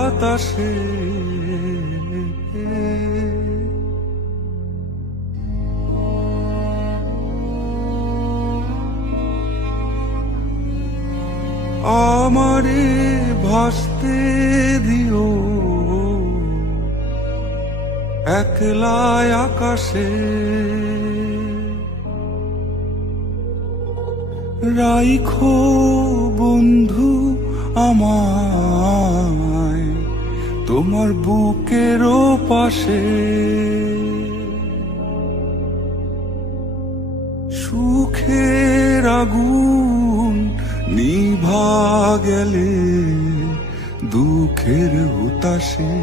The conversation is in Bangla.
বাতাসে আমারে ভাসতে দিও একলা আকাশে রাইখো বন্ধু আমার তোমার বুকের পাশে সুখের আগুন নিভা গেলে দুঃখের হতাশে